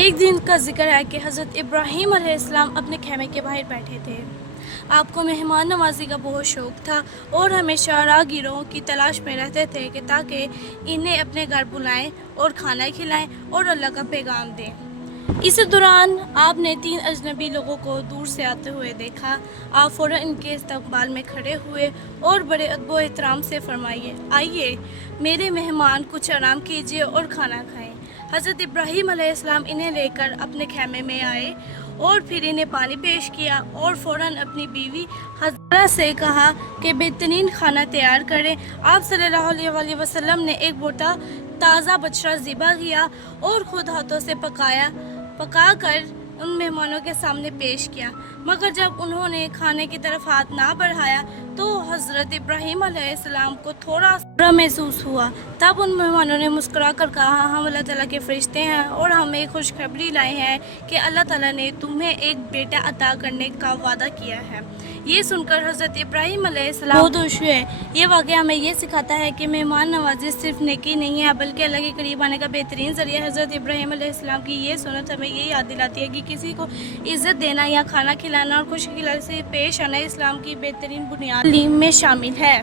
ایک دن کا ذکر ہے کہ حضرت ابراہیم علیہ السلام اپنے خیمے کے باہر بیٹھے تھے۔ آپ کو مہمان نوازی کا بہت شوق تھا اور ہمیشہ راہگیروں کی تلاش میں رہتے تھے کہ تاکہ انہیں اپنے گھر بلائیں اور کھانا کھلائیں اور اللہ کا پیغام دیں۔ اس دوران آپ نے 3 اجنبی لوگوں کو دور سے آتے ہوئے دیکھا۔ آپ فوراً ان کے استقبال میں کھڑے ہوئے اور بڑے ادب و احترام سے فرمائیے، آئیے میرے مہمان، کچھ آرام کیجیے اور کھانا کھائیں۔ حضرت ابراہیم علیہ السلام انہیں لے کر اپنے خیمے میں آئے اور پھر انہیں پانی پیش کیا اور فوراً اپنی بیوی حجرہ سے کہا کہ بہترین کھانا تیار کریں۔ آپ صلی اللہ علیہ وسلم نے ایک بوٹا تازہ بچڑا ذبح کیا اور خود ہاتھوں سے پکا کر ان مہمانوں کے سامنے پیش کیا، مگر جب انہوں نے کھانے کی طرف ہاتھ نہ بڑھایا تو حضرت ابراہیم علیہ السلام کو تھوڑا برا محسوس ہوا۔ تب ان مہمانوں نے مسکرا کر کہا، ہم اللہ تعالیٰ کے فرشتے ہیں اور ہم ایک خوشخبری لائے ہیں کہ اللہ تعالیٰ نے تمہیں ایک بیٹا عطا کرنے کا وعدہ کیا ہے۔ یہ سن کر حضرت ابراہیم علیہ السلام بہت خوش ہوئے۔ یہ واقعہ ہمیں یہ سکھاتا ہے کہ مہمان نوازی صرف نیکی نہیں ہے بلکہ اللہ کے قریب آنے کا بہترین ذریعہ ہے۔ حضرت ابراہیم علیہ السلام کی یہ سنت ہمیں یہ یاد دلاتی ہے کہ کسی کو عزت دینا یا کھانا کھلانا اور خوشی سے پیش آنا اسلام کی بہترین بنیاد تعلیم میں شامل ہے۔